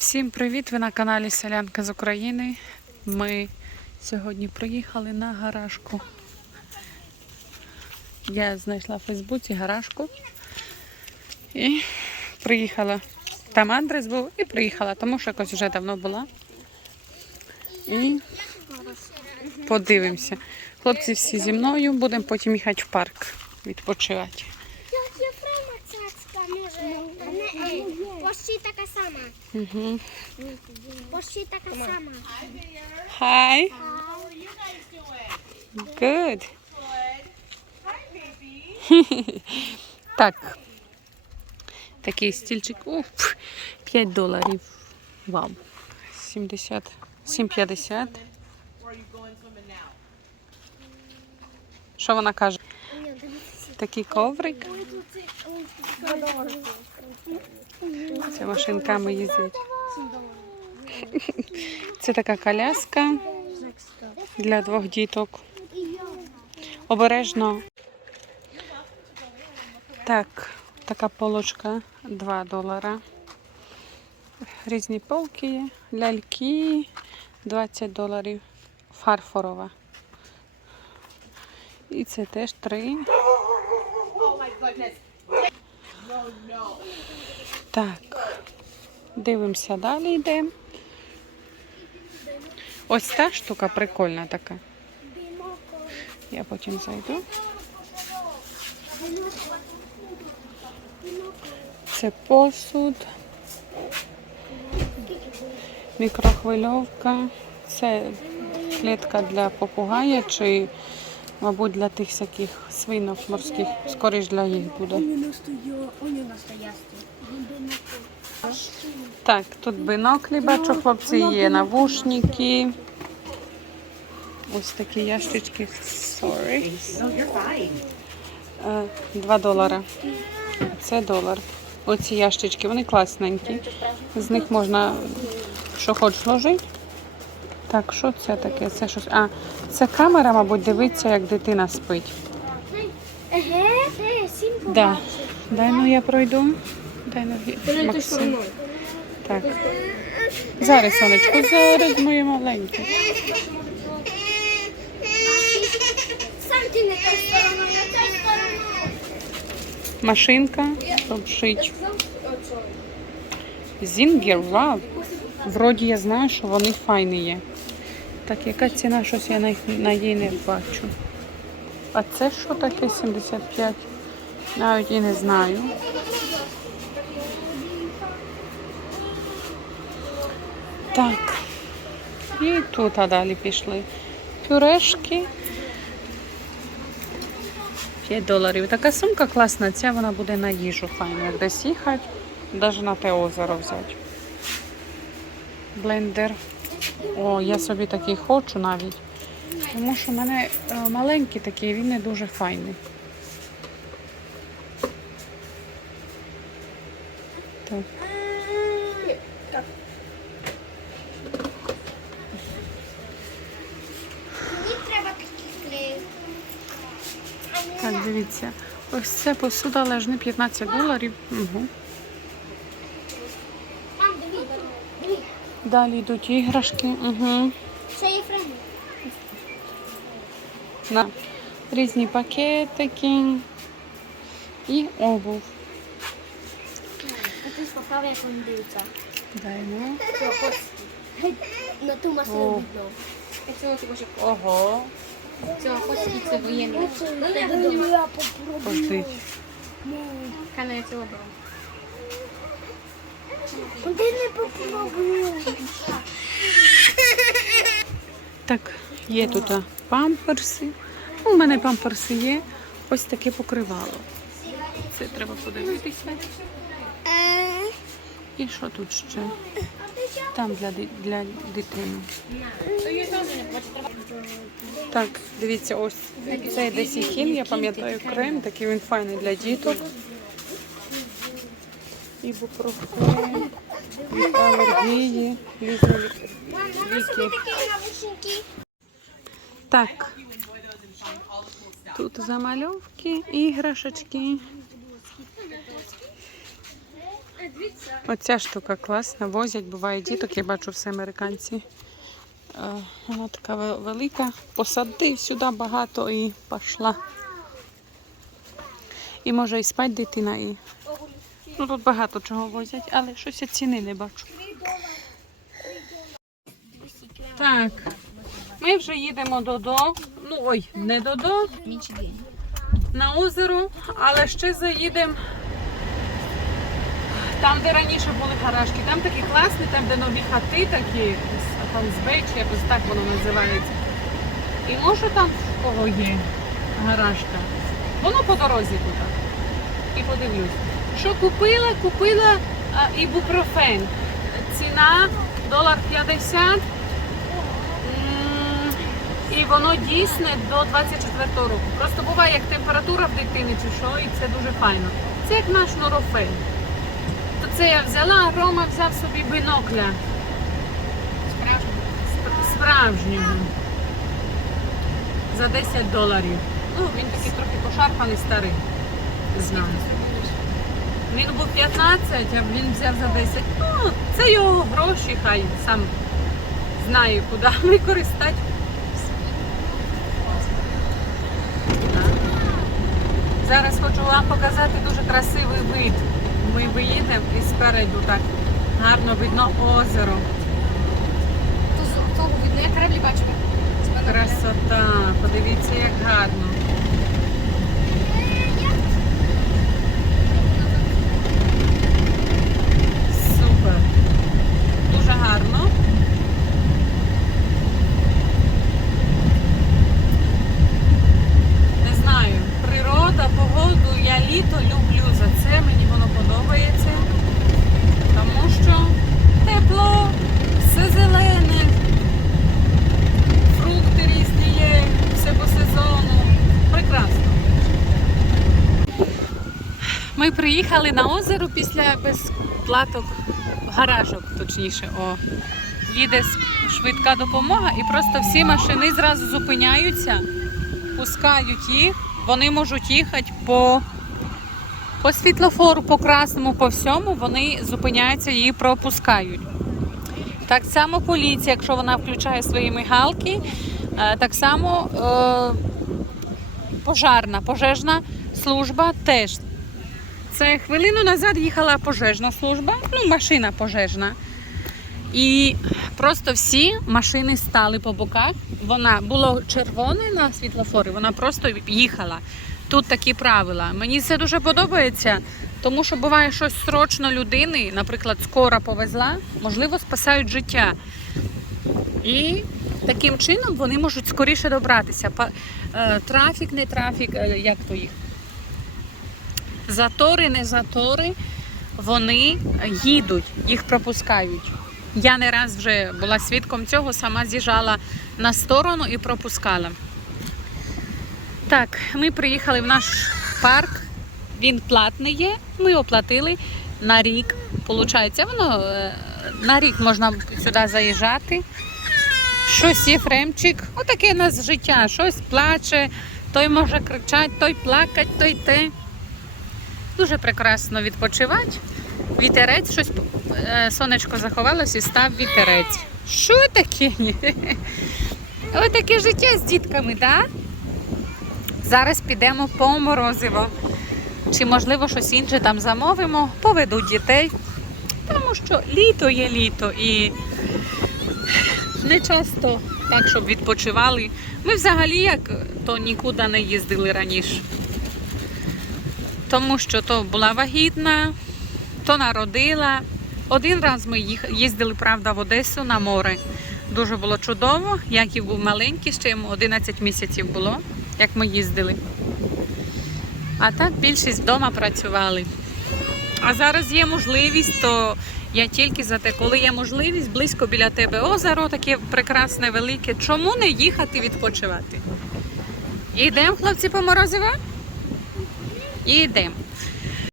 Всім привіт! Ви на каналі Селянка з України. Ми сьогодні приїхали на гаражку. Я знайшла в Фейсбуці гаражку і приїхала. Там адрес був і приїхала, тому що якось вже давно була. І подивимося. Хлопці всі зі мною, будемо потім їхати в парк відпочивати. Właściwie taka sama. Угу. Właściwie taka sama. Hi. Good. так. Такий стільчик. Уф, 5 доларів. Вау. 70. 7,50. Що вона каже? Такий коврик. Це машинками їздять. Це така коляска для двох діток. Обережно. Так, така полочка 2 долара. Різні полки. Ляльки 20 доларів. Фарфорова. І це теж 3. Так. Дивимося далі йдемо. Ось та штука прикольна така. Я потім зайду. Це посуд. Мікрохвильовка. Це клітка для попугая чи, мабуть, для тих всяких свинок морських. Скоріш для їх буде. Так, тут биноклі, бачу, хлопці, є навушники. Ось такі ящички. Sorry. Е, Два долара. Це долар. Оці ящички, вони класненькі. З них можна що хочеш ложити. Так, що це таке? Це щось. А, це камера, мабуть, дивиться, як дитина спить. Да. Дай ну я пройду. Дай ну, Максим. Так. Зараз, сонечко, зараз моє маленьке. Машинка, щоб шить. Зінгер, вау. Вроді я знаю, що вони файні є. Так, яка ціна, щось я на, на її не бачу. А це що таке 75? Навіть і не знаю. Так. І тут а далі пішли. Пюрешки. 5 доларів. Така сумка класна, ця вона буде на їжу файно. Десь їхати, навіть на те озеро взяти. Блендер. О, я собі такий хочу навіть. Тому що в мене е, маленький такий, він не дуже файний. Так. Мені треба таких. Так, дивіться. Ось це посуда лежни 15 доларів. Угу. Далі йдуть іграшки. Угу. Це є фрагмент. На різні пакетики і обув. Ти спав як он дивиться. Дай ну. На ту машину О. видно. Цього Ого. цього хочеться це воєнний. Пожди. Кане цього брав. Так, є тут памперси. У мене памперси є. Ось таке покривало. Це треба подивитися. І що тут ще? Там для, для дитини. Так, дивіться, ось цей Десіхін, я пам'ятаю крем, такий він файний для діток. Ібупрофен, алергії, різні ліки. Так. Тут замальовки, іграшечки. Оця штука класна, возять, буває діток, я бачу все американці. Е, Вона така велика. Посадив сюди багато і пішла. І може і спать дитина. І... Ну тут багато чого возять, але щось я ціни не бачу. Так, ми вже їдемо додому. Ну ой, не додому, на озеро, але ще заїдемо там, де раніше були гаражки. Там такі класні, там де нові хати такі, там з бечі, якось так воно називається. І може там в кого є гаражка. Воно по дорозі тут. І подивлюсь. Що купила? Купила а, ібупрофен. Ціна долар 50. М, І воно дійсне до 24 року. Просто буває як температура в дитини чи що, і це дуже файно. Це як наш норофен. То це я взяла, а Рома взяв собі бинокля Справжньо. сп- справжнього. За 10 доларів. Ну, він такий трохи пошарпаний старий. Знаю. Він був 15, а він взяв за 10. Ну, це його гроші, хай сам знає, куди використати. Зараз хочу вам показати дуже красивий вид. Ми виїдемо і спереду так гарно видно озеро. То того видно, я кораблі мене Красота. Подивіться, як гарно. Супер. Дуже гарно. Не знаю, природа, погоду, я літо люблю за це, мені воно подобається. Тому що тепло, все зелене, фрукти різні є, все по сезону. Прекрасно. Ми приїхали на озеро після безплаток, гаражок, точніше. О. Їде швидка допомога і просто всі машини зразу зупиняються, пускають їх, вони можуть їхати по, по світлофору, по красному, по всьому, вони зупиняються і пропускають. Так само поліція, якщо вона включає свої мигалки, е, так само е, пожарна, пожежна служба теж. Це хвилину назад їхала пожежна служба, ну, машина пожежна. І просто всі машини стали по боках. Вона було червоне на світлофорі, вона просто їхала. Тут такі правила. Мені це дуже подобається, тому що буває щось срочно людини, наприклад, скоро повезла, можливо, спасають життя. І таким чином вони можуть скоріше добратися. Е, Трафік, не трафік, е, як то їх? Затори, не затори, вони їдуть, їх пропускають. Я не раз вже була свідком цього, сама з'їжджала на сторону і пропускала. Так, ми приїхали в наш парк. Він платний є. Ми оплатили на рік. Получається, воно е, на рік можна сюди заїжджати. Щось є фремчик. Отаке у нас життя. Щось плаче, той може кричати, той плакати, той те. Дуже прекрасно відпочивати. Вітерець, щось е, сонечко заховалось і став вітерець. Що таке? Ось таке життя з дітками, так? Зараз підемо по морозиво. Чи можливо щось інше там замовимо, поведу дітей. Тому що літо є літо і не часто так, щоб відпочивали. Ми взагалі як то нікуди не їздили раніше. Тому що то була вагітна, то народила. Один раз ми їздили, правда, в Одесу на море. Дуже було чудово. Яків був маленький, ще йому 11 місяців було, як ми їздили. А так більшість вдома працювали. А зараз є можливість, то я тільки за те, коли є можливість, близько біля тебе озеро, таке прекрасне, велике. Чому не їхати відпочивати? Ідемо, хлопці, по морозиво? Ідемо.